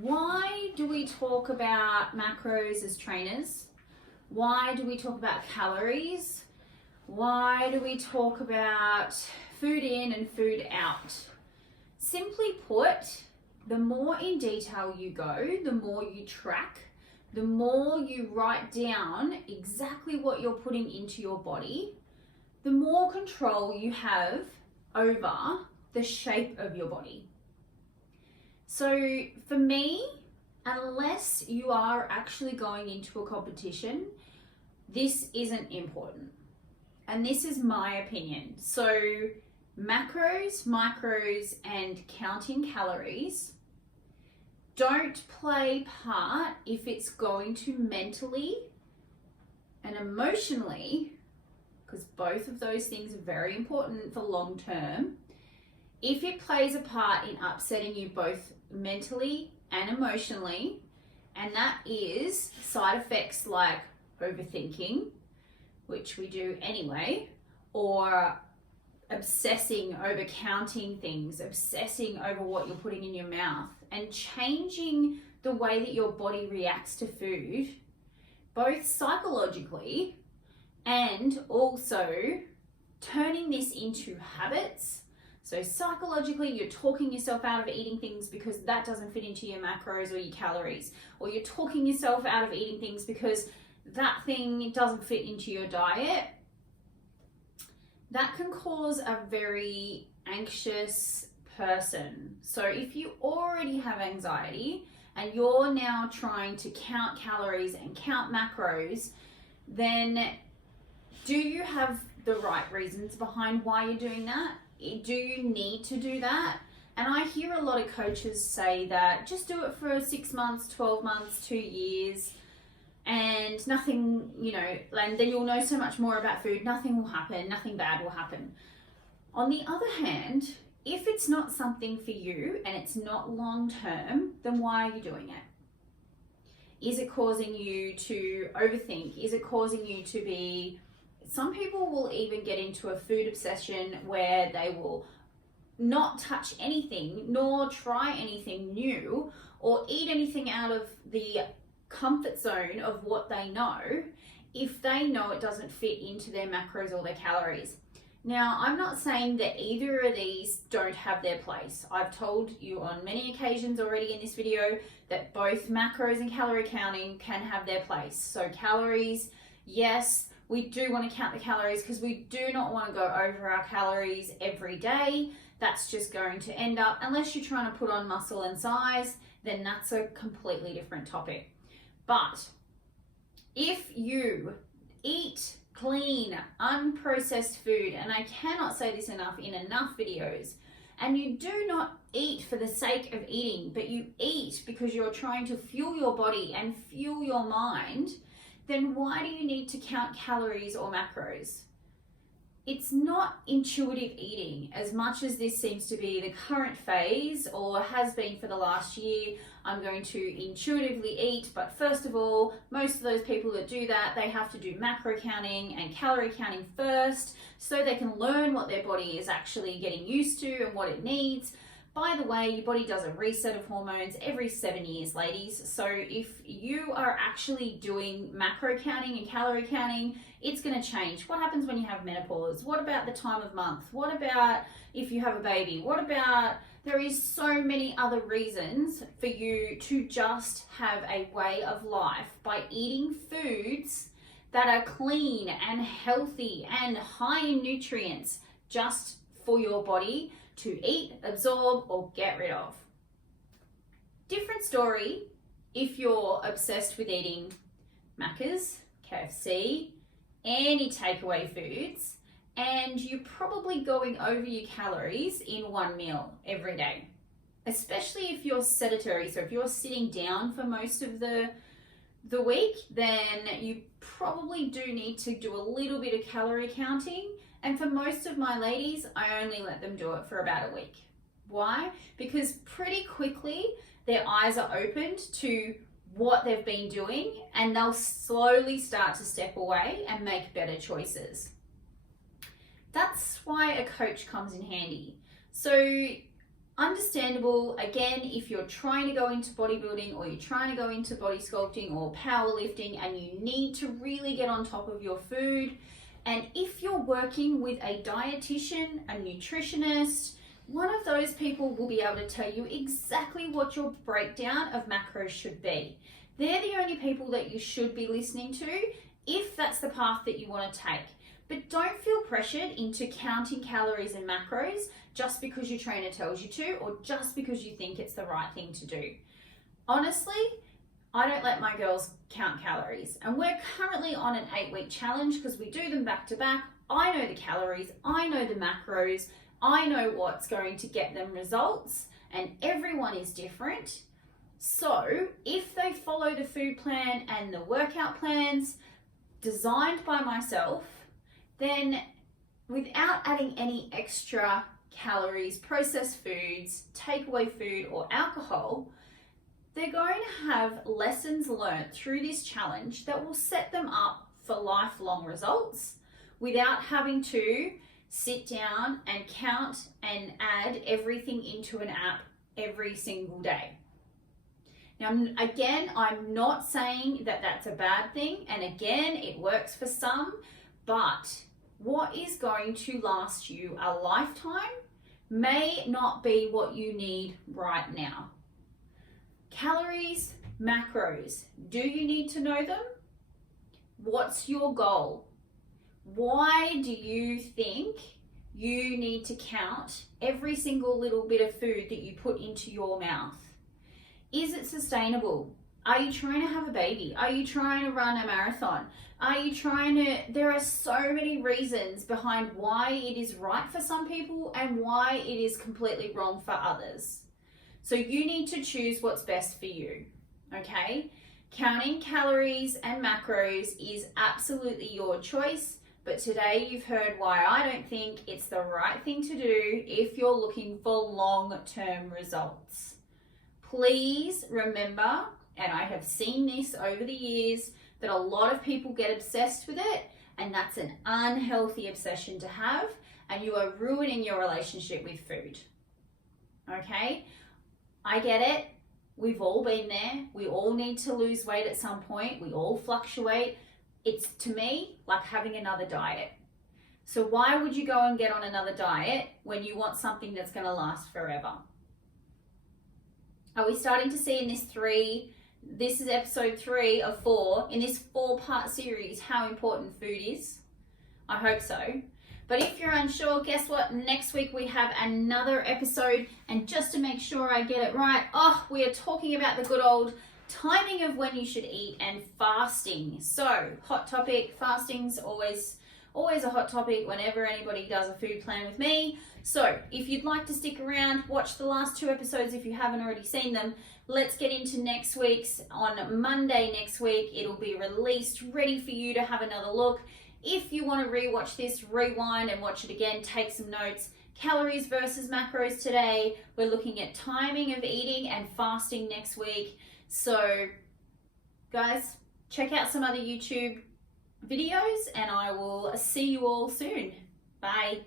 Why do we talk about macros as trainers? Why do we talk about calories? Why do we talk about food in and food out? Simply put, the more in detail you go, the more you track, the more you write down exactly what you're putting into your body, the more control you have over the shape of your body. So for me, unless you are actually going into a competition, this isn't important. And this is my opinion. So macros, micros, and counting calories don't play part if it's going to mentally and emotionally, because both of those things are very important for long term. If it plays a part in upsetting you both mentally and emotionally, and that is side effects like overthinking, which we do anyway, or obsessing over counting things, obsessing over what you're putting in your mouth, and changing the way that your body reacts to food, both psychologically and also turning this into habits. So psychologically, you're talking yourself out of eating things because that doesn't fit into your macros or your calories, or you're talking yourself out of eating things because that thing doesn't fit into your diet. That can cause a very anxious person. So if you already have anxiety and you're now trying to count calories and count macros, then do you have the right reasons behind why you're doing that? Do you need to do that? And I hear a lot of coaches say that just do it for 6 months, 12 months, 2 years, and nothing, and then you'll know so much more about food, nothing will happen, nothing bad will happen. On the other hand, if it's not something for you and it's not long term, then why are you doing it? Is it causing you to overthink? Is it causing you to be... Some people will even get into a food obsession where they will not touch anything, nor try anything new, or eat anything out of the comfort zone of what they know, if they know it doesn't fit into their macros or their calories. Now, I'm not saying that either of these don't have their place. I've told you on many occasions already in this video that both macros and calorie counting can have their place. So calories, yes, we do want to count the calories because we do not want to go over our calories every day. That's just going to end up, unless you're trying to put on muscle and size, then that's a completely different topic. But if you eat clean, unprocessed food, and I cannot say this enough in enough videos, and you do not eat for the sake of eating, but you eat because you're trying to fuel your body and fuel your mind, then why do you need to count calories or macros? It's not intuitive eating as much as this seems to be the current phase, or has been for the last year. I'm going to intuitively eat, but first of all, most of those people that do that, they have to do macro counting and calorie counting first so they can learn what their body is actually getting used to and what it needs. By the way, your body does a reset of hormones every 7 years, ladies. So if you are actually doing macro counting and calorie counting, it's going to change. What happens when you have menopause? What about the time of month? What about if you have a baby? What about... There is so many other reasons for you to just have a way of life by eating foods that are clean and healthy and high in nutrients just for your body to eat, absorb, or get rid of. Different story if you're obsessed with eating Macca's, KFC, any takeaway foods, and you're probably going over your calories in one meal every day. Especially if you're sedentary, so if you're sitting down for most of the week, then you probably do need to do a little bit of calorie counting. And for most of my ladies, I only let them do it for about a week. Why? Because pretty quickly their eyes are opened to what they've been doing, and they'll slowly start to step away and make better choices. That's why a coach comes in handy. So understandable, again, if you're trying to go into bodybuilding or you're trying to go into body sculpting or powerlifting and you need to really get on top of your food. And if you're working with a dietitian, a nutritionist, one of those people will be able to tell you exactly what your breakdown of macros should be. They're the only people that you should be listening to if that's the path that you want to take. But don't feel pressured into counting calories and macros just because your trainer tells you to, or just because you think it's the right thing to do. Honestly, I don't let my girls count calories. And we're currently on an 8-week challenge because we do them back to back. I know the calories, I know the macros, I know what's going to get them results, and everyone is different. So if they follow the food plan and the workout plans designed by myself, then without adding any extra calories, processed foods, takeaway food, or alcohol, they're going to have lessons learned through this challenge that will set them up for lifelong results without having to sit down and count and add everything into an app every single day. Now, again, I'm not saying that that's a bad thing, and again, it works for some, but what is going to last you a lifetime may not be what you need right now. Calories, macros, do you need to know them? What's your goal? Why do you think you need to count every single little bit of food that you put into your mouth? Is it sustainable? Are you trying to have a baby? Are you trying to run a marathon? There are so many reasons behind why it is right for some people and why it is completely wrong for others. So you need to choose what's best for you, okay? Counting calories and macros is absolutely your choice, but today you've heard why I don't think it's the right thing to do if you're looking for long-term results. Please remember, and I have seen this over the years, that a lot of people get obsessed with it, and that's an unhealthy obsession to have, and you are ruining your relationship with food. Okay? I get it. We've all been there. We all need to lose weight at some point. We all fluctuate. It's, to me, like having another diet. So why would you go and get on another diet when you want something that's going to last forever? Are we starting to see in this is episode 3 of 4, in this 4-part series, how important food is? I hope so. But if you're unsure, guess what? Next week we have another episode, and just to make sure I get it right, we are talking about the good old timing of when you should eat and fasting. So, hot topic, fasting's always a hot topic whenever anybody does a food plan with me. So, if you'd like to stick around, watch the last 2 episodes if you haven't already seen them. Let's get into next week's. On Monday next week, it'll be released, ready for you to have another look. If you want to rewatch this, rewind and watch it again, take some notes. Calories versus macros today. We're looking at timing of eating and fasting next week. So, guys, check out some other YouTube videos, and I will see you all soon. Bye.